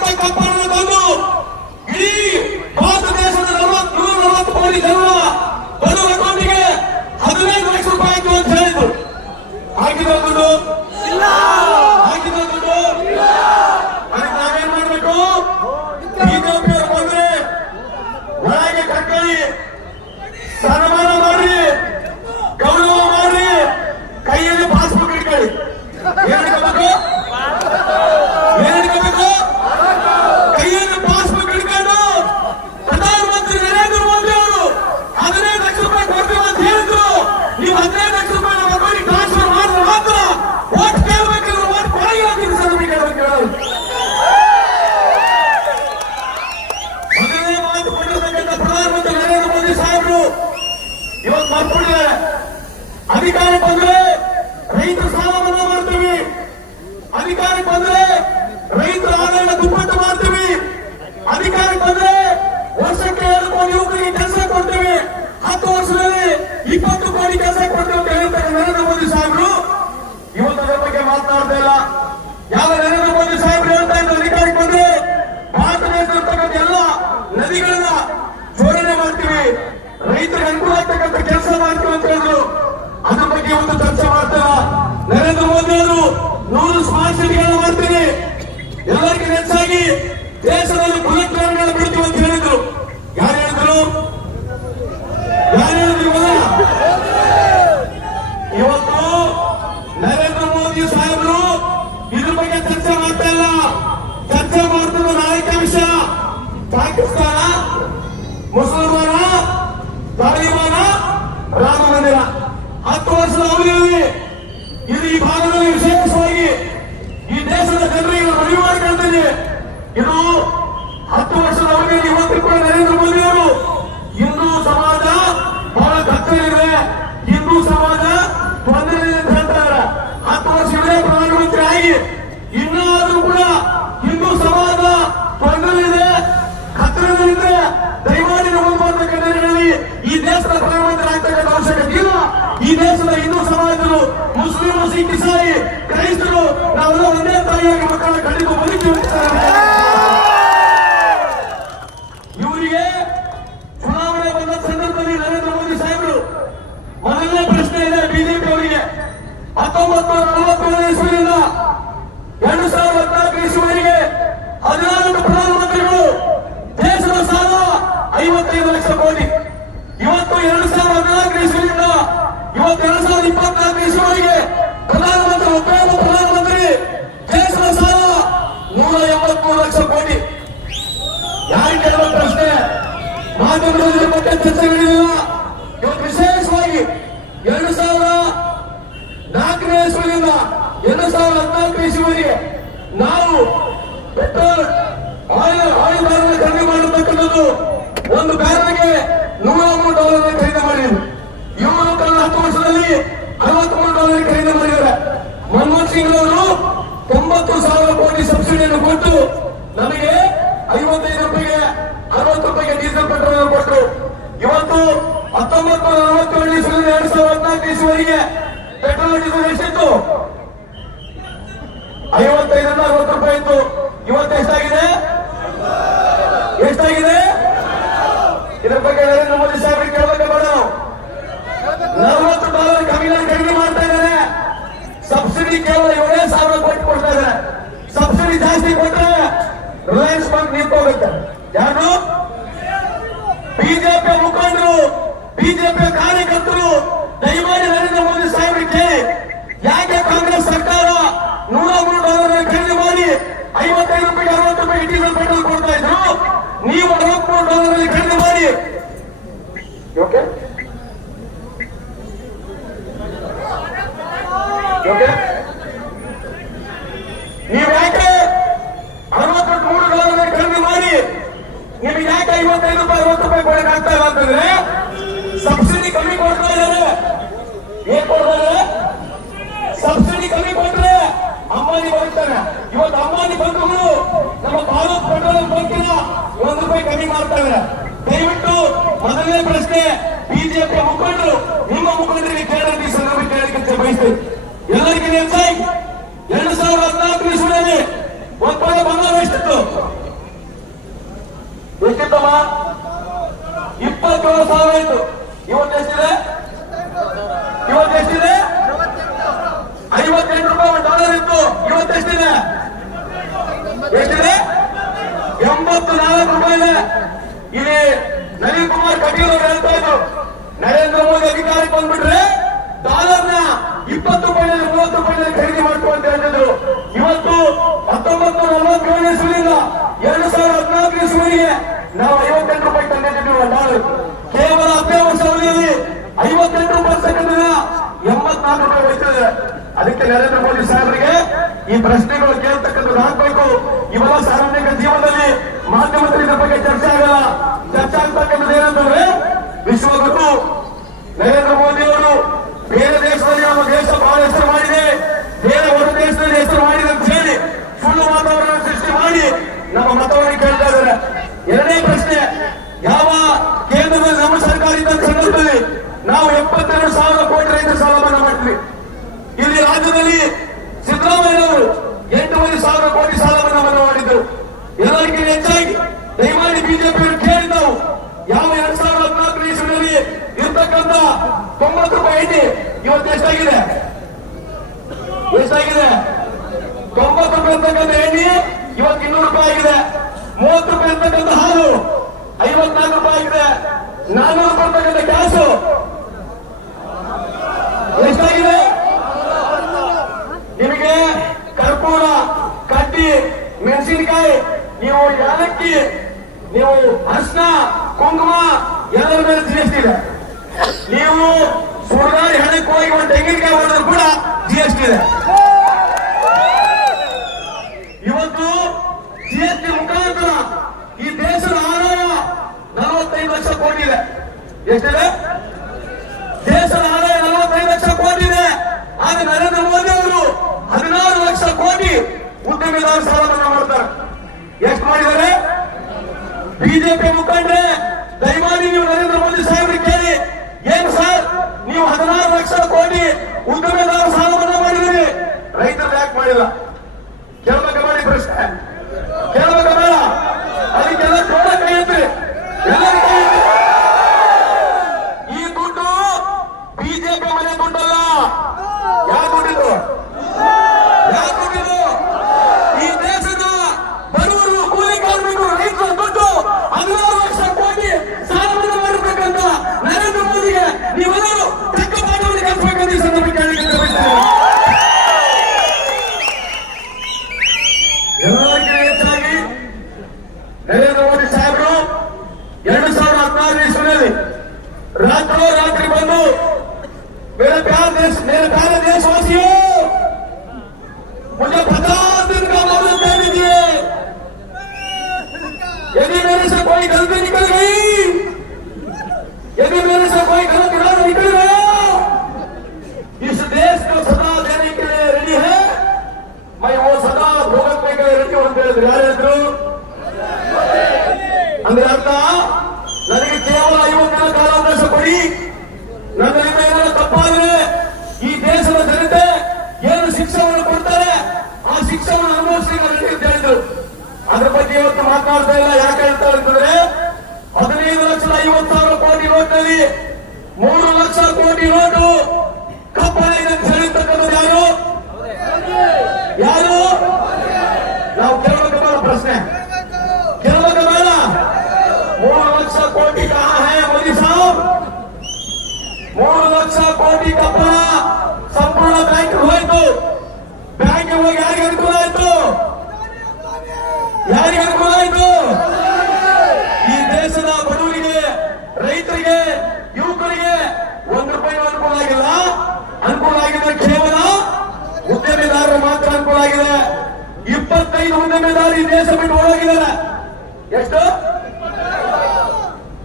Thank you. ರೈತರಿಗೆ ಅನುಕೂಲ ಆಗ್ತಕ್ಕಂಥ ಕೆಲಸ ಮಾಡ್ತೀವಿ ಹೇಳಿದ್ರು ಅದ್ರ ಬಗ್ಗೆ ಒಂದು ಚರ್ಚೆ ಮಾಡ್ತಾರ ನರೇಂದ್ರ ಮೋದಿ ಅವರು, ನೂರು ಸ್ಮಾರ್ಟ್ ಸಿಟಿಗಳನ್ನ ಮಾಡ್ತೀನಿ. ಎಲ್ಲರಿಗೂ ಹೆಚ್ಚಾಗಿ ದೇಶದಲ್ಲಿ ಬುಲೆಟ್ ಟ್ರೈನ್ಗಳನ್ನ ಬಿಡ್ತೀವಿ ಅಂತ ಹೇಳಿದ್ರು ಯಾರು ಹೇಳಿದ್ರು ಯಾರು ಹೇಳಿದ್ರು ಇವಾಗ? ಇವತ್ತು ನರೇಂದ್ರ ಮೋದಿ ಸಾಹೇಬರು ಇದ್ರ ಬಗ್ಗೆ ಚರ್ಚೆ ಮಾಡ್ತಾ ಇಲ್ಲ ಚರ್ಚೆ ಮಾಡ್ತಿರೋ ನಾಯಕ ವಿಷಯ ಪಾಕಿಸ್ತಾನ ಮುಸಲ್ಮಾನ ತಾಲಿಬಾನ ರಾಮ ಮಂದಿರ ಹತ್ತು ವರ್ಷದ ಅವಧಿಯಲ್ಲಿ ಇದು ಈ ಭಾಗದಲ್ಲಿ ವಿಶೇಷವಾಗಿ ಈ ದೇಶದ ಜನರಿಗೆ ಮನವಿ ಮಾಡಿಕೊಳ್ತೀನಿ ಇದು ಹತ್ತು ವರ್ಷದ ಅವಧಿಯಲ್ಲಿ ಇವತ್ತು ಕೂಡ ನರೇಂದ್ರ ಮೋದಿ ಅವರು ಹಿಂದೂ ಸಮಾಜ ಬಹಳ ಕತ್ತಲಿದೆ ಹಿಂದೂ ಸಮಾಜ ತೊಂದರೆ ಇದೆ ಅಂತ ಹೇಳ್ತಾರೆ ಹತ್ತು ವರ್ಷ ಇವರೇ ಪ್ರಧಾನಮಂತ್ರಿ ಆಗಿ ಇನ್ನಾದ್ರೂ ಕೂಡ ಹಿಂದೂ ಸಮಾಜ ತೊಂದರೆ ಇದೆ ಕತ್ತಲಿದೆ ದಯಮಾಡಿ ನಮೂದು ಮಾಡ್ತಕ್ಕಂಥ ಹೇಳಿ ಈ ದೇಶದ ಪ್ರಧಾನಮಂತ್ರಿ ಆಗ್ತಕ್ಕಂಥ ಅವಶ್ಯಕತೆ ಇಲ್ಲ ಈ ದೇಶದ ಹಿಂದೂ ಸಮಾಜರು ಮುಸ್ಲಿಮರು ಸಿಖ್ ಇಸಾಯಿ ಕ್ರೈಸ್ತರು ನಾವೆಲ್ಲ ಒಂದೇ ತಾಯಿಯಾಗಿ ಮಕ್ಕಳ ಖಂಡಿತ ಬದುಕಿ ಇವರಿಗೆ ಚುನಾವಣೆ ಬಂದ ಸಂದರ್ಭದಲ್ಲಿ ನರೇಂದ್ರ ಮೋದಿ ಸಾಹೇಬರು ಮೊದಲನೇ ಪ್ರಶ್ನೆ ಇದೆ ಬಿಜೆಪಿ ಅವರಿಗೆ ಹತ್ತೊಂಬತ್ತು ನೂರ ನಲವತ್ತೇಳನೇ ಇಸ್ವಿಯಿಂದ ಎರಡು ಸಾವಿರದ ಹದಿನಾಲ್ಕು ಇಸ್ವಿವರೆಗೆ ಹದಿನಾಲ್ಕು ಪ್ರಧಾನಮಂತ್ರಿಗಳು ದೇಶದ ಸಾಲ ಐವತ್ತೈದು ಲಕ್ಷ ಕೋಟಿ ಇವತ್ತು ಎರಡು ಸಾವಿರದ ಹದಿನಾಲ್ಕು ಇಸ್ವಿಯಿಂದ ಇವತ್ತು ಎರಡು ಸಾವಿರದ ಇಪ್ಪತ್ನಾಲ್ಕು ಇಸ್ವಿವರೆಗೆ ಪ್ರಧಾನಮಂತ್ರಿ ಒಬ್ಬೇ ಒಬ್ಬ ಪ್ರಧಾನಮಂತ್ರಿ ದೇಶದ ಸಾಲ ನೂರ ಎಂಬತ್ಮೂರು ಲಕ್ಷ ಕೋಟಿ ಯಾರಿಗೆ ಕೇಳುವ ಪ್ರಶ್ನೆ ಇವತ್ತು ವಿಶೇಷವಾಗಿ ಎರಡು ಸಾವಿರ ನಾಲ್ಕನೇ ಇಸ್ವಿಯಿಂದ ಎರಡು ಸಾವಿರದ ಹದಿನಾಲ್ಕು ಇಸ್ವಿವರೆಗೆ ನಾವು ಆಯಿಲ್ ಮಾಡತಕ್ಕಂಥದ್ದು ಒಂದು ಬ್ಯಾರಲ್ಗೆ ನೂರ ಮೂರು ಡಾಲರ್ ಖರೀದಿ ಮಾಡಿದ್ರು ಇವರು ಕಳೆದ ಹತ್ತು ವರ್ಷದಲ್ಲಿ ಅರವತ್ಮೂರು ಡಾಲರ್ ಮಾಡಿದ್ದಾರೆ. ಮನಮೋಹನ್ ಸಿಂಗ್ ಅವರು ತೊಂಬತ್ತು ಸಾವಿರ ಕೋಟಿ ಸಬ್ಸಿಡಿಯನ್ನು ಕೊಟ್ಟು ನಮಗೆ ಐವತ್ತೈದು ರೂಪಾಯಿಗೆ, ಅರವತ್ತು ರೂಪಾಯಿಗೆ ಡೀಸೆಲ್ ಪೆಟ್ರೋಲ್ ಕೊಟ್ಟರು ಇವತ್ತು ಹತ್ತೊಂಬತ್ತು ನೂರ ನಲವತ್ತೇಳು ಎರಡ್ ಸಾವಿರದ ಹದಿನಾಲ್ಕು ಇಸ್ವಿವರೆಗೆ ಪೆಟ್ರೋಲ್ ಡೀಸೆಲ್ ಎಷ್ಟಿತ್ತು? ಐವತ್ತೈದರಿಂದ ಅರವತ್ತು ರೂಪಾಯಿ ಇತ್ತು. ಇವತ್ತು ಎಷ್ಟಾಗಿದೆ? ಎಷ್ಟಾಗಿದೆ? ಇದ್ರ ಬಗ್ಗೆ ನರೇಂದ್ರ ಮೋದಿ ಸಾಹೇಬ್ರಿಗೆ ಕೇಳಬೇಕು ಬೇಡ? ನಲವತ್ತು ಡಾಲರ್ ಕಮ್ಮಿನ ಖರೀದಿ ಮಾಡ್ತಾ ಇದ್ದಾರೆ ಸಬ್ಸಿಡಿ ಕೇವಲ ಏಳೇ ಸಾವಿರ ಕೋಟಿ ಕೊಡ್ತಾ ಇದ್ದಾರೆ. ಸಬ್ಸಿಡಿ ಜಾಸ್ತಿ ಕೊಟ್ರೆ ರಿಲಯನ್ಸ್ ಬ್ಯಾಂಕ್ ನಿಂತೋಗುತ್ತೆ ಯಾರು? ಬಿಜೆಪಿ ಮುಖಂಡರು ಬಿಜೆಪಿ ಕಾರ್ಯಕರ್ತರು, ದಯಮಾಡಿ ನರೇಂದ್ರ ಮೋದಿ ಸಾಹೇಬರಿಗೆ ಯಾಕೆ ಕಾಂಗ್ರೆಸ್ ಸರ್ಕಾರ ನೂರ ಮೂರು ಡಾಲರ್ ಖರೀದಿ ಮಾಡಿ ಐವತ್ತೈದು ರೂಪಾಯಿ ಅರವತ್ತು ರೂಪಾಯಿ ಡೀಸೆಲ್ ಪೆಟ್ರೋಲ್ ಕೊಡ್ತಾ ಇದ್ರು? ನೀವು ಅರವತ್ಮೂರು ಡಾಲರ್ ಖರೀದಿ ಮಾಡಿ. ಓಕೆ ಓಕೆ ನೀವು ಯಾಕೆ ಅರವತ್ತು ಮೂರು ಡಾಲರ್ ಖರೀದಿ ಮಾಡಿ ನಿಮಗೆ ಐವತ್ತೈದು ರೂಪಾಯಿ, ಹತ್ತು ರೂಪಾಯಿ ಕೊಡಕ್ಕೆ ಆಗ್ತಾ ಇಲ್ಲ ಅಂತಂದ್ರೆ ಸಬ್ಸಿಡಿ ಕಮ್ಮಿ ಕೊಡ್ತಾ ಇದ್ದಾರೆ. ಏನ್ ಕೊಡ್ತಾರೆ ಸಬ್ಸಿಡಿ ಕಮ್ಮಿ ಕೊಟ್ರೆ ಅಂಬಾನಿ ಬರುತ್ತಾನೆ ಇವತ್ತು ಅಂಬಾನಿ ಬಂಧುಗಳು ನಮ್ಮ ಭಾರತ್ ಪೆಟ್ರೋಲ್ ಬಂಕಿನ ಒಂದು ರೂಪಾಯಿ ಕಮ್ಮಿ ಮಾಡ್ತಾ ಇದಾರೆ ದಯವಿಟ್ಟು ಮೊದಲನೇ ಪ್ರಶ್ನೆ ಬಿಜೆಪಿ ಮುಖಂಡರು, ನಿಮ್ಮ ಮುಖಂಡರಿಗೆ ಈ ಸಂದರ್ಭ ಕೇಳಕ್ಕೆ ಬಯಸ್ತೇನೆ. ಎಲ್ಲರಿಗೂ ಎರಡ್ ಸಾವಿರದ ಹದಿನಾಲ್ಕು ಇಸ್ವಿನಲ್ಲಿ ಒಂದು ರೂಪಾಯಿ ಬಂಗಾರ ಎಷ್ಟಿತ್ತು? ಎಷ್ಟಿತ್ತಮ್ಮ ಇಪ್ಪತ್ತೇಳು ಸಾವಿರ ಆಯ್ತು. ಇವತ್ತು ಎಷ್ಟಿದೆ? ಇವತ್ತು ಎಷ್ಟಿದೆ? ಐವತ್ತೆಂಟು ರೂಪಾಯಿ ಡಾಲರ್ ಇತ್ತು. ಇವತ್ತು ಎಷ್ಟಿದೆ? ಎಂಬತ್ತು ನಾಲ್ಕು ರೂಪಾಯಿ ಇದೆ. ಇಲ್ಲಿ ನಳಿನ್ ಕುಮಾರ್ ಕಟೀಲ್ ಹೇಳ್ತಾ ಇದ್ರು. ನರೇಂದ್ರ ಮೋದಿ ಅಧಿಕಾರಕ್ಕೆ ಬಂದ್ಬಿಟ್ರೆ ಡಾಲರ್ನ ಇಪ್ಪತ್ತು ರೂಪಾಯಿನಲ್ಲಿ, ಮೂವತ್ತು ರೂಪಾಯಿನಲ್ಲಿ ಖರೀದಿ ಮಾಡ್ಕೊಂಡು ಹೇಳಿದ್ರು ಇವತ್ತು ಹತ್ತೊಂಬತ್ತು ನಲವತ್ತೇಳನೇ ಇಸ್ವಿಯಿಂದ ಎರಡು ಸಾವಿರದ ಹದಿನಾಲ್ಕನೇ ಇಸ್ವಿಗೆ ನಾವು ಐವತ್ತೆಂಟು ರೂಪಾಯಿ ತಂದಿದ್ದೀವಿ ಡಾಲರ್ ಕೇವಲ ವರ್ಷ ಅವಧಿಯಲ್ಲಿ ಐವತ್ತೆಂಟು ರೂಪಾಯಿ ಸೆಕೆಂಡಿನ ಎಂಬತ್ನಾಲ್ಕು ರೂಪಾಯಿ ಹೋಯ್ತದೆ ಅದಕ್ಕೆ ನರೇಂದ್ರ ಮೋದಿ ಸಾಹೇಬರಿಗೆ ಈ ಪ್ರಶ್ನೆಗಳು ಕೇಳ್ತಕ್ಕಂಥದ್ದು ಹಾಕ್ಬೇಕು ಇವೆಲ್ಲ ಸಾರ್ವಜನಿಕ ಜೀವನದಲ್ಲಿ ಮಾಧ್ಯಮದಲ್ಲಿ ಇದ್ರ ಬಗ್ಗೆ ಚರ್ಚೆ ಆಗಲ್ಲ. ಚರ್ಚೆ ಆಗ್ತಕ್ಕಂಥದ್ದು ಏನಂತಂದ್ರೆ ವಿಶ್ವಗುರು ನರೇಂದ್ರ ಮೋದಿ ಅವರು ಬೇರೆ ದೇಶದಲ್ಲಿ ನಮ್ಮ ದೇಶ ಬಹಳ ಹೆಸರು ಮಾಡಿದೆ. ಬೇರೆ ಹೊರ ದೇಶದಲ್ಲಿ ಹೆಸರು ಮಾಡಿದೆ ಅಂತ ಹೇಳಿ ಸುಳ್ಳು ವಾತಾವರಣ ಸೃಷ್ಟಿ ಮಾಡಿ ನಮ್ಮ ಮತವನ್ನು ಕೇಳ್ತಾ ಇದ್ದಾರೆ. ಎರಡನೇ ಪ್ರಶ್ನೆ, ಯಾವ ಕೇಂದ್ರದಲ್ಲಿ ನಮ್ಮ ಸರ್ಕಾರ ಇದ್ದ ಸಂದರ್ಭದಲ್ಲಿ ನಾವು ಎಪ್ಪತ್ತೆರಡು ಸಾವಿರ ಕೋಟಿ ರೈತರ ಸಾಲ ಮನ್ನಾ ಮಾಡ್ತೀವಿ. ಇಲ್ಲಿ ರಾಜ್ಯದಲ್ಲಿ ಸಿದ್ದರಾಮಯ್ಯನವರು ಎಂಟೂವರೆ ಸಾವಿರ ಕೋಟಿ ಸಾಲ ಮನ್ನಾ ಮನ್ನಾ ಮಾಡಿದ್ರು ಎಲ್ಲರಿಗಿಂತ ಹೆಚ್ಚಾಗಿ, ದಯಮಾಡಿ ಬಿಜೆಪಿ ಕೇಳಿ ನಾವು ಯಾವ ಎರಡ್ ಸಾವಿರದ ಹದಿನಾಲ್ಕು ಇಸ್ವಿನಲ್ಲಿ ಇರ್ತಕ್ಕಂಥ ತೊಂಬತ್ತು ರೂಪಾಯಿ ಐಟಿ ಇವತ್ತು ಎಷ್ಟಾಗಿದೆ? ಎಷ್ಟಾಗಿದೆ? ತೊಂಬತ್ತು ರೂಪಾಯಿ ಇರ್ತಕ್ಕಂಥ ಎಣ್ಣೆ ಇವತ್ತು ಇನ್ನೂರು ರೂಪಾಯಿ ಆಗಿದೆ. ಮೂವತ್ತು ರೂಪಾಯಿ ಇರ್ತಕ್ಕಂಥ ಹಾಲು, ಐವತ್ನಾಲ್ಕು ರೂಪಾಯಿ ಆಗಿದೆ ನಾನ್ನೂರು ರೂಪಾಯಿ ಗ್ಯಾಸು. ಎಷ್ಟಾಗಿದೆ? ನಿಮಗೆ ಕರ್ಪೂರ, ಕಡ್ಡಿ, ಮೆಣಸಿನಕಾಯಿ, ನೀವು ಯಾಲಕ್ಕಿ, ನೀವು ಅರ್ಶನ ಕುಂಕುಮ, ಎಲ್ಲರ ಮೇಲೆ ಜಿ ಎಸ್ ಟಿ ಇದೆ. ನೀವು ಸುಡಗಾಡಿ ಹಣಕ್ಕೆ ಹೋಗಿ ಒಂದು ತೆಂಗಿನಕಾಯಿ ಹೊಡೆದ್ರು ಕೂಡ ಜಿ ಎಸ್ ಟಿ ಇದೆ. 你们被你 ಮೂರು ಲಕ್ಷ ಕೋಟಿ ನೋಟು ಕಪ್ಪಳೆ ಇದೆ ಅಂತ ಯಾರು? ಯಾರು? ನಾವು ಕೇಳಬೇಕು ಬೇಡ ಪ್ರಶ್ನೆ. ಕೇಳಬೇಕು ಬೇಡ ಮೂರು ಲಕ್ಷ ಕೋಟಿ ಕಹಾ ಹೈ ಮೋದಿ ಸಾಹಬ್ ಮೂರು ಲಕ್ಷ ಕೋಟಿ ಕಪ್ಪಳ ಸಂಪೂರ್ಣ ಬ್ಯಾಂಕ್ ಹೋಯ್ತು. ಬ್ಯಾಂಕ್ ಹೋಗಿ ಯಾರಿಗೆ ಅನುಕೂಲ ಆಯ್ತು ಯಾರಿಗೆ ಅನುಕೂಲ ಆಯ್ತು ಈ ದೇಶದ ಬಡವರಿಗೆ ರೈತರಿಗೆ ಯುವಕರಿಗೆ ಒಂದು ರೂಪಾಯಿ ಅನುಕೂಲ ಆಗಿಲ್ಲ ಅನುಕೂಲ ಆಗಿದೆ ಕೇವಲ ಉದ್ಯಮಿದಾರರು ಮಾತ್ರ ಅನುಕೂಲ ಇಪ್ಪತ್ತೈದು ಉದ್ಯಮಿದಾರರು ದೇಶ ಬಿಟ್ಟು ಹೋಗಿದ್ದಾರೆ. ಎಷ್ಟು?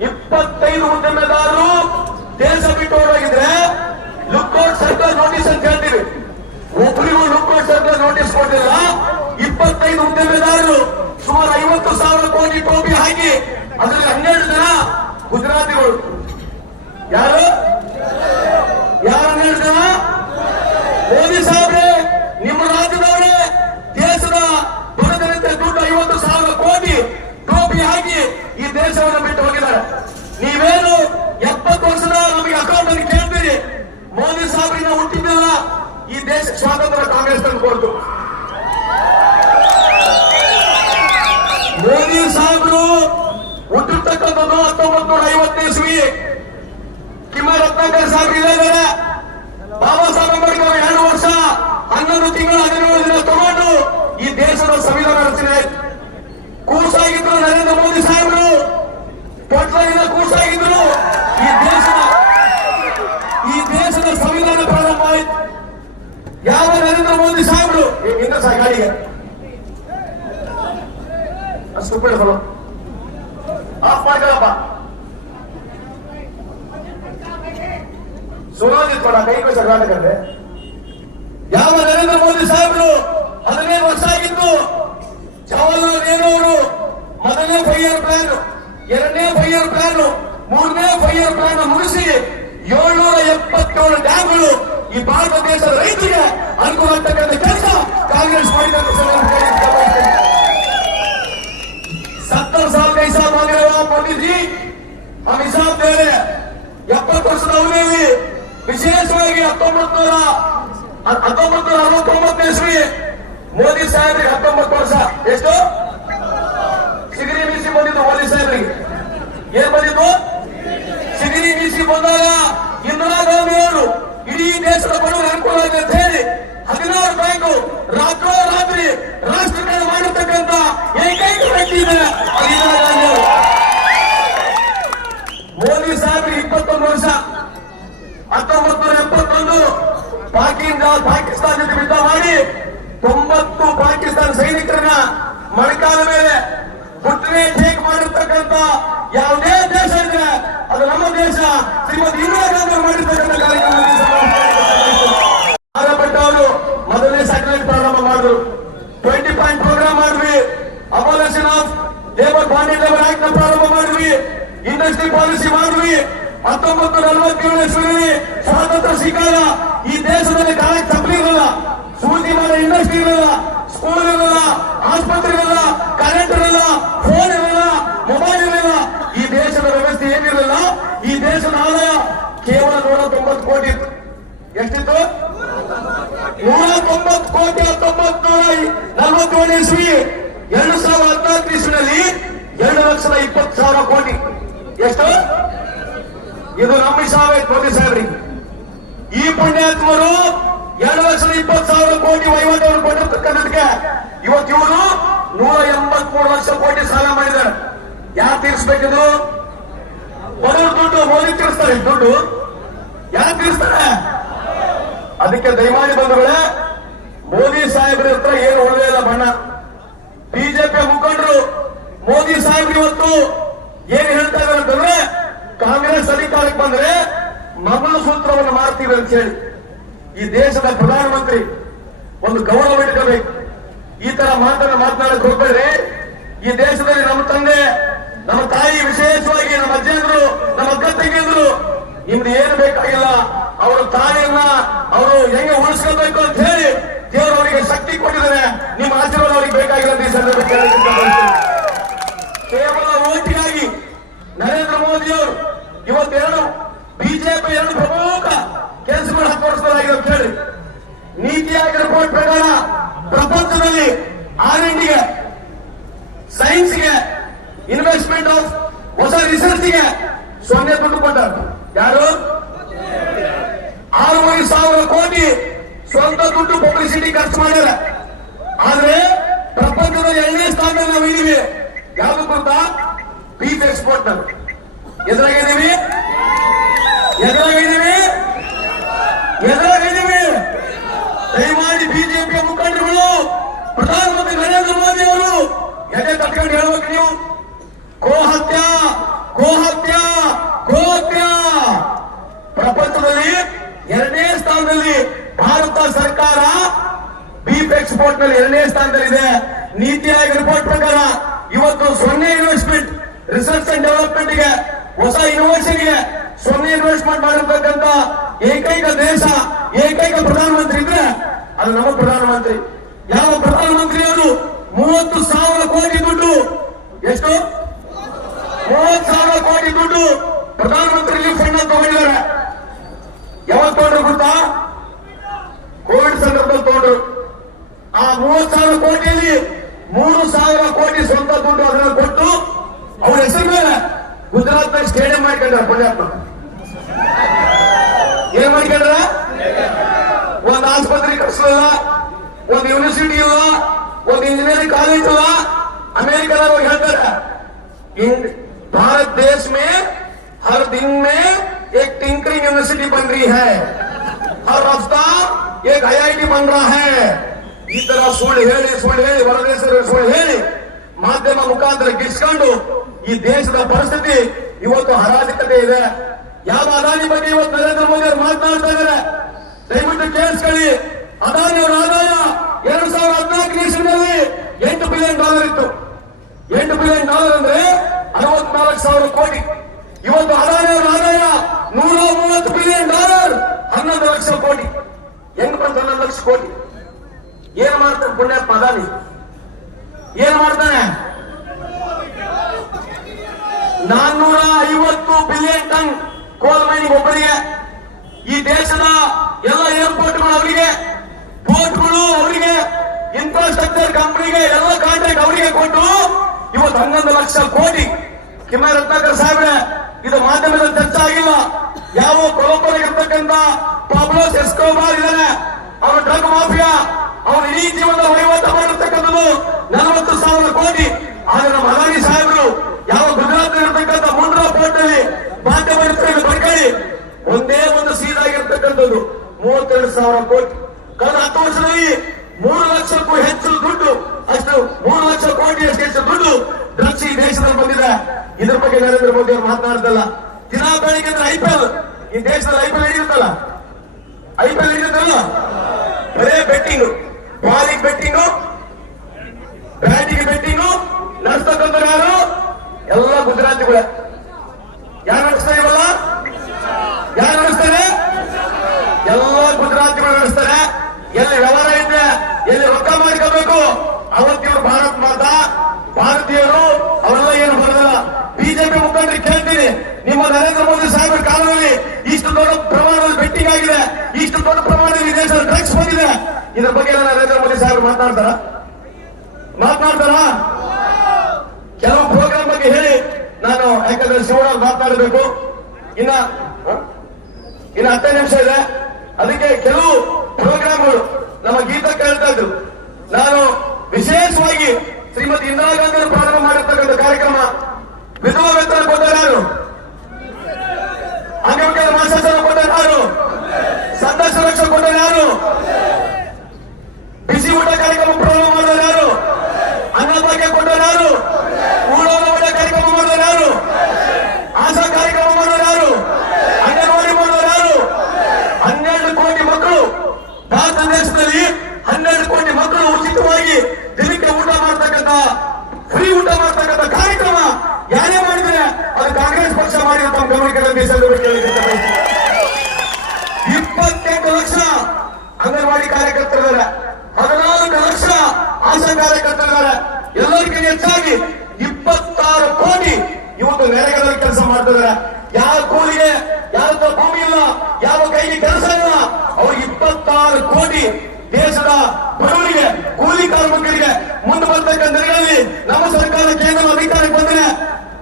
ಇಪ್ಪತ್ತೈದು ಉದ್ಯಮೆದಾರರು ದೇಶ ಬಿಟ್ಟು ಹೊರಗಿದ್ರೆ ಲುಕ್ಔಟ್ ಸರ್ಕಲ್ ನೋಟಿಸ್ ಅಂತ ಹೇಳ್ತೀವಿ. ಒಬ್ಬರಿಗೂ ಲುಕ್ಔಟ್ ಸರ್ಕಲ್ ನೋಟಿಸ್ ಕೊಟ್ಟಿಲ್ಲ ಇಪ್ಪತ್ತೈದು ಉದ್ಯಮೆದಾರರು ಸುಮಾರು ಐವತ್ತು ಸಾವಿರ ಕೋಟಿ ಟೋಪಿ ಹಾಕಿ ಅದರಲ್ಲಿ ಹನ್ನೆರಡು ಜನ ಗುಜರಾತಿಗಳು. ಯಾರು? ಯಾರು ಹನ್ನೆರಡು ಜನ? ಮೋದಿ ಸಾಹೇಬ್ರೆ! ದೇಶವನ್ನು ಬಿಟ್ಟು ಹೋಗಿದ್ದಾರೆ. ನೀವೇನು ಎಪ್ಪತ್ತು ವರ್ಷದ ನಮಗೆ ಅಕೌಂಟ್ ಅನ್ನು ಕೇಳ್ತೀರಿ. ಮೋದಿ ಸಾಹೇಬ್ರಿನ ಹುಟ್ಟಿದ್ದಲ್ಲ ಈ ದೇಶ ಸ್ವಾತಂತ್ರ್ಯ ಕಾಂಗ್ರೆಸ್ ತಂದುಕೊಡ್ತು ಮೋದಿ ಸಾಹೇಬರು ಹುಟ್ಟಿರ್ತಕ್ಕಂಥದ್ದು ಹತ್ತೊಂಬತ್ತು ನೂರ ಐವತ್ತೇ ಇಸ್ವಿ. ಕಿಮ್ಮ ರತ್ನಾಕರ್ ಸಾಹೇಬ್ ಇದ್ದಾರೆ ಬಾಬಾ ಸಾಹೇಬ್ ಅಂಬೇಡ್ಕರ್ ಎರಡು ವರ್ಷ ಹನ್ನೊಂದು ತಿಂಗಳು ಹದಿನೇಳು ದಿನ ತಗೊಂಡು ಈ ದೇಶದ ಸಂವಿಧಾನ ರಚನೆ ಆಯ್ತು ಕೂಸಾಗಿದ್ರು ನರೇಂದ್ರ ಮೋದಿ ಸಾಹೇಬರು ಪಟ್ಲದಿಂದ ಕೂಸಾಗಿದ್ರು ಈ ದೇಶದ ಈ ದೇಶದ ಸಂವಿಧಾನ ಪ್ರಾರಂಭ ಆಯ್ತು ಯಾವ ನರೇಂದ್ರ ಮೋದಿ ಸಾಹೇಬರು ಇಂದ ಸಹ ಗಾಡಿಗೆ ಅಷ್ಟು ಬಿಡಬಲ್ಲ ಆಫ್ ಮಾಡ್ಕೊಳಪ್ಪ. ಸುರೋಜಿತ್ ಕೊಡ, ಕೈ ಕರ್ನಾಟಕಕ್ಕೆ ಯಾವ ನರೇಂದ್ರ ಮೋದಿ ಸಾಹೇಬರು ಹದಿನೈದು ವರ್ಷ ಆಗಿತ್ತು ಜವಾಹರ್ಲಾಲ್ ನೆಹರು ಅವರು ಮೊದಲನೇ ಫೈವ್ ಪ್ಲಾನ್, ಎರಡನೇ ಫೈವ್ ಪ್ಲಾನ್, ಮೂರನೇ ಫೈವ್ ಪ್ಲಾನ್ ಮುಗಿಸಿ ಏಳ್ನೂರ ಎಪ್ಪತ್ತೇಳು ಡ್ಯಾಮ್ಗಳು ಈ ಭಾರತ ದೇಶದ ರೈತರಿಗೆ ಅನುಕೂಲ ಆಗ್ತಕ್ಕಂಥ ಕೆಲಸ ಕಾಂಗ್ರೆಸ್ ಮಾಡಿದ ಸತ್ತರ ಸಾಲ ಕೈಸಾ ಎಪ್ಪತ್ತು ವರ್ಷದ ಅವಧಿಯಲ್ಲಿ ವಿಶೇಷವಾಗಿ ಹತ್ತೊಂಬತ್ತು ಹತ್ತೊಂಬತ್ತು ನೂರ ಅರವತ್ತೊಂಬತ್ತು ಇಸ್ವಿ ಮೋದಿ ಸಾಹೇಬ್ರಿ ಹತ್ತೊಂಬತ್ತು ವರ್ಷ. ಎಷ್ಟು? ಸಿಗರಿ ಬೀಸಿ ಬಂದಿದ್ದು ಮೋದಿ ಸಾಹೇಬರಿಗೆ. ಏನ್ ಬಂದಿದ್ದು? ಸಿಗರಿ ಬೀಸಿ ಬಂದಾಗ ಇಂದಿರಾ ಗಾಂಧಿ ಅವರು ಇಡೀ ದೇಶದ ಬಡವರ ಅನುಕೂಲ ಅಂತ ಹೇಳಿ ಹದಿನಾರು ಬ್ಯಾಂಕು ರಾತ್ರೋ ರಾತ್ರಿ ರಾಷ್ಟ್ರೀಕರಣ ಮಾಡಿರ್ತಕ್ಕಂಥ ಏಕೈಕ ವ್ಯಕ್ತಿ ಇದೆ ಇಂದಿರಾ ಮೋದಿ ಸಾಹೇಬ್ ಇಪ್ಪತ್ತೊಂದು ವರ್ಷ. ಹತ್ತೊಂಬತ್ತು ನೂರ ಎಪ್ಪತ್ತೊಂದು ಪಾಕಿಸ್ತಾನ ಜೊತೆ ಮಾಡಿ ತೊಂಬತ್ತು ಪಾಕಿಸ್ತಾನ ಸೈನಿಕರನ್ನ ಮೊಣಕಾಲ ಮೇಲೆ ಪುಟ್ರೆ ಟೇಕ್ ಮಾಡಿರ್ತಕ್ಕಂಥ ಯಾವುದೇ ದೇಶ ಇದೆ ಅದು ನಮ್ಮ ದೇಶ. ಶ್ರೀಮತಿ ಇಂದಿರಾ ಗಾಂಧಿ ಮಾಡಿರ್ತಕ್ಕಂಥ ಕಾರ್ಯಕ್ರಮ ಆರ್ಯಭಟ್ಟ ಅವರು ಮೊದಲನೇ ಸ್ಯಾಟಲೈಟ್ ಪ್ರಾರಂಭ ಮಾಡಿದ್ರು ಟ್ವೆಂಟಿ ಪಾಯಿಂಟ್ ಪ್ರೋಗ್ರಾಮ್ ಮಾಡಿದ್ವಿ abolition of labour bonded labour ಆಕ್ಟ್ನ ಪ್ರಾರಂಭ ಮಾಡಿದ್ವಿ ಇಂಡಸ್ಟ್ರಿ ಪಾಲಿಸಿ ಮಾಡಿದ್ವಿ ಹತ್ತೊಂಬತ್ತು ನಲವತ್ತೇಳು ಇಸ್ವಿಯಲ್ಲಿ ಸ್ವಾತಂತ್ರ್ಯ ಸ್ವೀಕಾರ ಈ ದೇಶದಲ್ಲಿ ಕಾಲಕ್ಕೆ ತಪ್ಪಲಿರಲ್ಲ ಸೂಜಿ ಮಾಡೋ ಇಂಡಸ್ಟ್ರಿ ಇರಲ್ಲ ಸ್ಕೂಲ್ ಇರಲ್ಲ ಆಸ್ಪತ್ರೆ ಇರಲ್ಲ ಕರೆಂಟ್ ಇರಲ್ಲ ಫೋನ್ ಇರಲ್ಲ ಮೊಬೈಲ್ ಇರಲ್ಲ ಈ ದೇಶದ ವ್ಯವಸ್ಥೆ ಏನಿರಲ್ಲ ಈ ದೇಶದ ಆದಾಯ ಕೇವಲ ನೂರ ತೊಂಬತ್ತು ಕೋಟಿ. ಇತ್ತು ಎಷ್ಟಿತ್ತು? ನೂರ ತೊಂಬತ್ತು ಕೋಟಿ ಹತ್ತೊಂಬತ್ತು ನೂರ ನಲವತ್ತೇಳು ಇಸ್ವಿ. ಎರಡು ಸಾವಿರದ ಹದಿನಾಲ್ಕು ಇಸ್ವಿನಲ್ಲಿ ಎರಡು ಲಕ್ಷದ ಇಪ್ಪತ್ತು ಸಾವಿರ ಕೋಟಿ. ಎಷ್ಟು? ಇದು ನಮ್ಮ ಐತೆ ಮೋದಿ ಸಾಹೇಬ್ರಿಗೆ. ಈ ಪುಣ್ಯಾತ್ಮರು ಎರಡು ಲಕ್ಷದ ಇಪ್ಪತ್ತು ಸಾವಿರ ಕೋಟಿ ವಹಿವಾಟು ಕೊಟ್ಟಿರ್ತಕ್ಕಂಥದಕ್ಕೆ ಇವತ್ತು ಇವರು ನೂರ ಎಂಬತ್ಮೂರು ಲಕ್ಷ ಕೋಟಿ ಸಾಲ ಮಾಡಿದ್ದಾರೆ. ಯಾರು ತೀರಿಸ್ಬೇಕಿದ್ರು ಬರೋ ದುಡ್ಡು ಮೋದಿ ತೀರಿಸ್ತಾರೆ ದುಡ್ಡು. ಯಾರು ತೀರಿಸ್ತಾರೆ? ಅದಕ್ಕೆ ದಯಮಾಡಿ ಬಂಧುಗಳೇ, ಮೋದಿ ಸಾಹೇಬ್ರ ಹತ್ರ ಏನು ಉಳಿದೇ ಇಲ್ಲ ಬಣ್ಣ. ಬಿಜೆಪಿ ಮುಖಂಡರು ಮೋದಿ ಸಾಹೇಬ್ರು ಇವತ್ತು ಏನ್ ಹೇಳ್ತಾ ಇದ್ದಾರೆ ಅಂತಂದ್ರೆ ಕಾಂಗ್ರೆಸ್ ಮಂಗಲ ಸೂತ್ರವನ್ನು ಮಾಡ್ತೀವಿ ಅಂತ ಹೇಳಿ ಈ ದೇಶದ ಪ್ರಧಾನಮಂತ್ರಿ ಒಂದು ಗೌರವ ಇಟ್ಕೋಬೇಕು. ಈ ತರ ಮಾತನ್ನ ಮಾತನಾಡಕ್ ಹೋಗ್ಬೇಡ್ರಿ. ಈ ದೇಶದಲ್ಲಿ ನಮ್ಮ ತಂದೆ, ನಮ್ಮ ತಾಯಿ ವಿಶೇಷವಾಗಿ ನಮ್ಮ ಅಜ್ಜಂದ್ರು, ನಮ್ಮ ಅಕ್ಕ ತಂಗಿದ್ರು ನಿಮ್ದು ಏನು ಬೇಕಾಗಿಲ್ಲ, ಅವರ ತಾಯಿಯನ್ನ ಅವರು ಹೆಂಗೆ ಉಳಿಸ್ಕೋಬೇಕು ಅಂತ ಹೇಳಿ ದೇವರು ಅವರಿಗೆ ಶಕ್ತಿ ಕೊಟ್ಟಿದ್ದಾರೆ. ನಿಮ್ಮ ಆಶೀರ್ವಾದ ಅವರಿಗೆ ಬೇಕಾಗಿಲ್ಲ ಈ ಸಂದರ್ಭದಲ್ಲಿ ಕೇವಲ ಓಟಿಗಾಗಿ ನರೇಂದ್ರ ಮೋದಿ ಅವರು ಇವತ್ತೆರಡು ಬಿಜೆಪಿ ಎರಡು ಪ್ರಮುಖ ಕೆಲಸಗಳು ಹಾಕೊಡಿಸಲಾಗಿದೆ ಅಂತ ಹೇಳಿ. ನೀತಿ ಆಯೋಗ ರಿಪೋರ್ಟ್ ಪ್ರಕಾರ ಪ್ರಪಂಚದಲ್ಲಿ ಆರ್ಗೆ ಸೈನ್ಸ್ಗೆ ಇನ್ವೆಸ್ಟ್ಮೆಂಟ್ ಆಫ್ ಹೊಸ ರಿಸರ್ಚ್ಗೆ ಸೊನ್ನೆ ದುಡ್ಡು ಕೊಟ್ಟಾರ ಯಾರು ಆರೂವರೆ ಸಾವಿರ ಕೋಟಿ ಸ್ವಂತ ದುಡ್ಡು ಪಬ್ಲಿಸಿಟಿ ಖರ್ಚು ಮಾಡ್ಯಾರ ಆದ್ರೆ ಪ್ರಪಂಚದಲ್ಲಿ ಎರಡನೇ ಸ್ಥಾನದಲ್ಲಿ ನಾವು ಇದೀವಿ ಯಾವ್ದು ಗೊತ್ತಾ ಬೀಫ್ ಎಕ್ಸ್ಪೋರ್ಟ್ನಲ್ಲಿ ಎದುರಾಗಿದ್ದೀವಿ ಎದುರಾಗಿದ್ದೀವಿ ಎದುರಾಗಿದ್ದೀವಿ ದಯಮಾಡಿ ಬಿಜೆಪಿಯ ಮುಖಂಡರುಗಳು ಪ್ರಧಾನಮಂತ್ರಿ ನರೇಂದ್ರ ಮೋದಿ ಅವರು ಎದೆ ತಟ್ಕೊಂಡು ಹೇಳ್ಬೇಕು ನೀವು ಗೋಹತ್ಯ ಗೋಹತ್ಯ ಗೋಹತ್ಯ ಪ್ರಪಂಚದಲ್ಲಿ ಎರಡನೇ ಸ್ಥಾನದಲ್ಲಿ ಭಾರತ ಸರ್ಕಾರ ಬೀಫ್ ಎಕ್ಸ್ಪೋರ್ಟ್ನಲ್ಲಿ ಎರಡನೇ ಸ್ಥಾನದಲ್ಲಿದೆ. ನೀತಿ ಆಯೋಗ ರಿಪೋರ್ಟ್ ಪ್ರಕಾರ ಇವತ್ತು ಸೊನ್ನೆ ಇನ್ವೆಸ್ಟ್ಮೆಂಟ್ ರಿಸರ್ಚ್ ಅಂಡ್ ಡೆವಲಪ್ಮೆಂಟ್ಗೆ, ಹೊಸ ಇನೋವೇಷನ್ಗೆ ಸೊನ್ನೆ ಇನ್ವೆಸ್ಟ್ಮೆಂಟ್ ಮಾಡಿರ್ತಕ್ಕಂತ ಏಕೈಕ ದೇಶ, ಏಕೈಕ ಪ್ರಧಾನಮಂತ್ರಿ ಇದ್ರೆ ಅದು ನಮ್ಮ ಪ್ರಧಾನಮಂತ್ರಿ. ಯಾವ ಪ್ರಧಾನಮಂತ್ರಿಯವರು ಮೂವತ್ತು ಸಾವಿರ ಕೋಟಿ ದುಡ್ಡು, ಎಷ್ಟು? ಮೂವತ್ತು ಸಾವಿರ ಕೋಟಿ ದುಡ್ಡು ಪ್ರಧಾನಮಂತ್ರಿ ರಿಲೀಫ್ ಫಂಡ್ ತಗೊಂಡಿದ್ದಾರೆ. ಯಾವಾಗ ತಗೊಂಡ್ರು ಗೊತ್ತಾ? ಕೋವಿಡ್ ಸಂದರ್ಭದಲ್ಲಿ ತಗೊಂಡ್ರು. ಆ ಮೂವತ್ತು ಸಾವಿರ ಕೋಟಿಯಲ್ಲಿ ಮೂರು ಸಾವಿರ ಕೋಟಿ ಸ್ವಂತ ದುಡ್ಡು ಅದನ್ನು ಕೊಟ್ಟು ಅವ್ರ ಹೆಸರು ಮೇಲೆ ಗುಜರಾತ್ ಸ್ಟೇಡಿಯಂ ಏನ್ ಮಾಡ್ಕೊಂಡ್ರ ಪುಣ್ಯಾತ್ಮ ಏನ್ ಮಾಡ್ಕೊಂಡ್ರ ಒಂದ್ ಆಸ್ಪತ್ರೆ ಕಟ್ಸಲಿಲ್ಲ ಒಂದ್ ಯೂನಿವರ್ಸಿಟಿ ಇಲ್ಲ ಒಂದ್ इंजीनियरिंग कॉलेज ಇಲ್ಲ अमेरिका लोग ಹೇಳ್ತಾರೆ इन भारत देश में हर दिन में एक टिंकरिंग यूनिवर्सिटी बन रही है हर हफ्ता एक आईआईटी बन रहा है ಈ ತರ ಸುಳ್ಳು ಹೇಳಿ ಸುಳ್ಳು ಹೇಳಿ ಹೊರದೇಶದ ಸುಳ್ಳು ಹೇಳಿ ಮಾಧ್ಯಮ ಮುಖಾಂತರ ಗಿಸ್ಕೊಂಡು ಈ ದೇಶದ ಪರಿಸ್ಥಿತಿ ಇವತ್ತು ಹರಾಜಕತೆ ಇದೆ. ಯಾವ ಅದಾನಿ ಬಗ್ಗೆ ಇವತ್ತು ನರೇಂದ್ರ ಮೋದಿ ಅವರು ಮಾತನಾಡ್ತಾ ಇದ್ದಾರೆ ದಯವಿಟ್ಟು ಕೇಳಿಸ್ಕೊಳ್ಳಿ. ಅದಾನಿ ಅವರ ಆದಾಯ ಎರಡ್ ಸಾವಿರದ ಹದಿನಾಲ್ಕು ಇಸ್ವಿನಲ್ಲಿ ಎಂಟು ಬಿಲಿಯನ್ ಡಾಲರ್ ಇತ್ತು. ಎಂಟು ಬಿಲಿಯನ್ ಡಾಲರ್ ಅಂದ್ರೆ ಅರವತ್ನಾಲ್ಕು ಸಾವಿರ ಕೋಟಿ. ಇವತ್ತು ಅದಾನಿ ಅವರ ಆದಾಯ ನೂರ ಮೂವತ್ತು ಬಿಲಿಯನ್ ಡಾಲರ್ ಹನ್ನೊಂದು ಲಕ್ಷ ಕೋಟಿ. ಹನ್ನೊಂದು ಲಕ್ಷ ಕೋಟಿ? ಏನ್ ಮಾಡ್ತಾನೆ ಪುಣ್ಯ ಪದಾನಿ ಏನ್ ಮಾಡ್ತಾನೆ? ನಾನ್ನೂರ ಐವತ್ತು ಬಿಲಿಯನ್ ಟನ್ ಕೋಲ್ ಮೈನಿಂಗ್ ಒಬ್ಬರಿಗೆ. ಈ ದೇಶದ ಎಲ್ಲ ಏರ್ಪೋರ್ಟ್ಗಳು ಅವರಿಗೆ ಪೋರ್ಟ್ಗಳು ಅವರಿಗೆ ಇನ್ಫ್ರಾಸ್ಟ್ರಕ್ಚರ್ ಕಂಪನಿಗೆ ಎಲ್ಲ ಕಾಂಟ್ರಾಕ್ಟ್ ಅವರಿಗೆ ಕೊಟ್ಟು ಇವತ್ತು ಹನ್ನೊಂದು ಲಕ್ಷ ಕೋಟಿ. ಕಿಮ್ಮ ರತ್ನಾಕರ್ ಸಾಹೇಬ್ರೆ, ಇದು ಮಾಧ್ಯಮದಲ್ಲಿ ಚರ್ಚೆ ಆಗಿಲ್ಲ. ಯಾವ ಇರ್ತಕ್ಕಂಥ ಪಾಬ್ಲೋಸ್ ಎಸ್ಕೋಬಾರ್ ಇದ್ದಾನೆ ಅವರು ಡ್ರಗ್ ಮಾಫಿಯಾ ಅವನ ಇಡೀ ಜೀವನದ ವಹಿವಾಟ ಮಾಡಿರ್ತಕ್ಕಂಥದ್ದು ನಲವತ್ತು ಸಾವಿರ ಕೋಟಿ. ಆದ್ರೆ ನಮ್ಮ ಅದಾನಿ ಸಾಹೇಬರು ಯಾವ ಗುಜರಾತ್ ಇರತಕ್ಕಂಥ ಮುಂಡ್ರಾ ಪೋರ್ಟ್ನಲ್ಲಿ ಮಾಧ್ಯಮ ಬಡ್ಕಳಿ ಒಂದೇ ಒಂದು ಸೀದಾಗಿರ್ತಕ್ಕಂಥದ್ದು ಮೂವತ್ತೆರಡು ಸಾವಿರ ಕೋಟಿ. ಕಳೆದ ಹತ್ತು ವರ್ಷದಲ್ಲಿ ಮೂರು ಲಕ್ಷಕ್ಕೂ ಹೆಚ್ಚು ದುಡ್ಡು, ಅಷ್ಟು ಮೂರು ಲಕ್ಷ ಕೋಟಿ ಅಷ್ಟು ಹೆಚ್ಚು ದುಡ್ಡು ಡ್ರಗ್ಸ್ ಈ ದೇಶದಲ್ಲಿ ಬಂದಿದೆ. ಇದ್ರ ಬಗ್ಗೆ ನರೇಂದ್ರ ಮೋದಿ ಅವರು ಮಾತನಾಡ್ತಲ್ಲ ದಿನಾ ಬೆಳಿಗ್ಗೆ ಐ ಪಿ ಎಲ್ ಈ ದೇಶದಲ್ಲಿ ಐಪಿಎಲ್ ಪಿ ಎಲ್ ನಡೆಯುತ್ತಲ್ಲ ಬರೇ ಬೆಟ್ಟಿಂಗ್. ಬಾಲಿಗೆ ಬೆಟ್ಟಿಂಗು ಬ್ಯಾಟಿಗೆ ಬೆಟ್ಟಿಂಗ್ ನಡ್ಸ್ತಕ್ಕಂಥ ಎಲ್ಲ ಗುಜರಾತಿಗಳೇ. ಯಾರು ನಡೆಸ್ತಾ ಇವಲ್ಲ ಯಾರು ನಡೆಸ್ತಾರೆ? ಎಲ್ಲ ಗುಜರಾತಿಗಳು ನಡೆಸ್ತಾರೆ. ಎಲ್ಲಿ ವ್ಯವಹಾರ ಇದೆ, ಎಲ್ಲಿ ರೊಕ್ಕ ಮಾಡ್ಕೋಬೇಕು? ಅವತ್ತಿವರು ಭಾರತ್ ಮಾತಾ, ಭಾರತೀಯರು, ಅವರೆಲ್ಲ ಏನು ಬರೋದಿಲ್ಲ. ಬಿಜೆಪಿ ಮುಖಂಡರಿಗೆ ಕೇಳ್ತೀನಿ, ನಿಮ್ಮ ನರೇಂದ್ರ ಮೋದಿ ಸಾಹೇಬರ ಕಾಲದಲ್ಲಿ ಇಷ್ಟು ದೊಡ್ಡ ಪ್ರಮಾಣದಲ್ಲಿ ಬೆಟ್ಟಿಂಗ್ ಆಗಿದೆ ಇಷ್ಟು ದೊಡ್ಡ ಪ್ರಮಾಣದಲ್ಲಿ ಬಂದಿದೆ ಇದ್ರ ಬಗ್ಗೆ ನರೇಂದ್ರ ಮೋದಿ ಸಾಹೇಬರು ಮಾತನಾಡ್ತಾರ? ಮಾತನಾಡ್ತಾರ? ಕೆಲವು ಪ್ರೋಗ್ರಾಮ್ ಬಗ್ಗೆ ಹೇಳಿ, ನಾನು ಯಾಕಂದ್ರೆ ಶಿವಣ್ಣ ಮಾತನಾಡಬೇಕು. ಇನ್ನ ಇನ್ನ ಹತ್ತೇ ನಿಮಿಷ ಇದೆ. ಅದಕ್ಕೆ ಕೆಲವು ಪ್ರೋಗ್ರಾಮ್ಗಳು ನಮ್ಮ ಗೀತ ಕೇಳ್ತಾ ಇದ್ರು. ನಾನು ವಿಶೇಷವಾಗಿ ಶ್ರೀಮತಿ ಇಂದಿರಾ ಗಾಂಧಿ ಪ್ರಾರಂಭ ಮಾಡಿರ್ತಕ್ಕಂಥ ಕಾರ್ಯಕ್ರಮ ವಿಧವಾ ವೇತನ ಕೊಟ್ಟರು ಅಂಗವಿಕಲ ಮಾಸಾಚಾರ ನಾನು ಸಂದರ್ಶ ಸುರಕ್ಷಾ ಕೊಟ್ಟರು ಯಾರು? ಬಿಸಿ ಊಟ ಕಾರ್ಯಕ್ರಮ ಪ್ರಾರಂಭ ಮಾಡಿದವರು ಯಾರು ಅನ್ನಭಾಗ್ಯ ಕೊಟ್ಟರು ಊಟ ಕಾರ್ಯಕ್ರಮ ಮಾಡಿದವರು ಯಾರು ಆಶಾ ಕಾರ್ಯಕ್ರಮ ಮಾಡಿದವರು ಯಾರು ಅಂಗನವಾಡಿ ಯಾರು ಹನ್ನೆರಡು ಕೋಟಿ ಮಕ್ಕಳು ಭಾರತ ದೇಶದಲ್ಲಿ ಹನ್ನೆರಡು ಕೋಟಿ ಮಕ್ಕಳು ಉಚಿತವಾಗಿ ದಿನಕ್ಕೆ ಊಟ ಮಾಡ್ತಕ್ಕಂಥ ಫ್ರೀ ಊಟ ಮಾಡ್ತಕ್ಕಂಥ ಕಾರ್ಯಕ್ರಮ ಯಾರೇ ಮಾಡಿದ್ರೆ ಅದು ಕಾಂಗ್ರೆಸ್ ಪಕ್ಷ ಮಾಡಿ ತಮ್ಮ ಗಮನಕ್ಕೆ ಬಯಸ್ತೀನಿ. ಇಪ್ಪತ್ತೆಂಟು ಲಕ್ಷ ಅಂಗನವಾಡಿ ಕಾರ್ಯಕರ್ತರಿದ್ದಾರೆ ಹದಿನಾಲ್ಕು ಲಕ್ಷ ಆಶಾ ಎಲ್ಲರಿಗಿಂತ ಹೆಚ್ಚಾಗಿ ಇಪ್ಪತ್ತಾರು ಕೋಟಿ ಇವತ್ತು ನೆರೆಗಳಲ್ಲಿ ಕೆಲಸ ಮಾಡ್ತಿದ್ದಾರೆ. ಯಾವ ಕೂಲಿಗೆ ಯಾವ ಭೂಮಿ ಇಲ್ಲ ಯಾವ ಕೈಗೆ ಕೆಲಸ ಇಲ್ಲ ಅವ್ರು ಇಪ್ಪತ್ತಾರು ಕೋಟಿ ದೇಶದ ಬಡವರಿಗೆ, ಕೂಲಿ ಕಾರ್ಮಿಕರಿಗೆ ಮುಂದೆ ಬರ್ತಕ್ಕ ದಿನಗಳಲ್ಲಿ ನಮ್ಮ ಸರ್ಕಾರ ಕೇಂದ್ರ ಅಧಿಕಾರಕ್ಕೆ ಬಂದಿದೆ.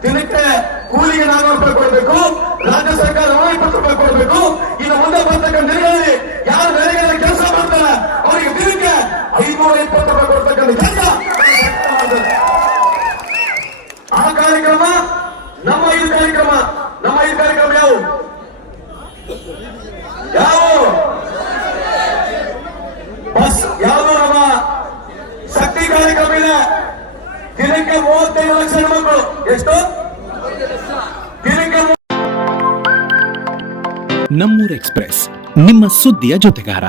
ದಿನಕ್ಕೆ ಕೂಲಿಗೆ ನಾನ್ನೂರು ರೂಪಾಯಿ ಕೊಡಬೇಕು, ರಾಜ್ಯ ಸರ್ಕಾರ ನೂರ ಇಪ್ಪತ್ತು ರೂಪಾಯಿ ಕೊಡಬೇಕು. ಇನ್ನು ಮುಂದೆ ಬರ್ತಕ್ಕ ದಿನಗಳಲ್ಲಿ ಯಾರು ಬೆಳೆಗಳ ಕೆಲಸ ಮಾಡ್ತಾರೆ ಅವರಿಗೆ ದಿನಕ್ಕೆ ಐನೂರ ಇಪ್ಪತ್ತು ರೂಪಾಯಿ ಕೊಡ್ತಕ್ಕಂಥ ಕೆಲಸ ಆ ಕಾರ್ಯಕ್ರಮ ನಮ್ಮ ಐದು ಕಾರ್ಯಕ್ರಮ ನಮ್ಮ ಐದು ಕಾರ್ಯಕ್ರಮ ಯಾವ ಯಾವ ಬಸ್ ಯಾವುದು ನಮ್ಮ ಶಕ್ತಿ ಕಾರ್ಯಕ್ರಮ ಇದೆ ದಿನಕ್ಕೆ ಮೂವತ್ತೈದು ಲಕ್ಷ ಹೆಣ್ಮಕ್ಳು. ಎಷ್ಟು? ನಮ್ಮೂರ್ ಎಕ್ಸ್ಪ್ರೆಸ್ ನಿಮ್ಮ ಸುದ್ದಿಯ ಜೊತೆಗಾರ.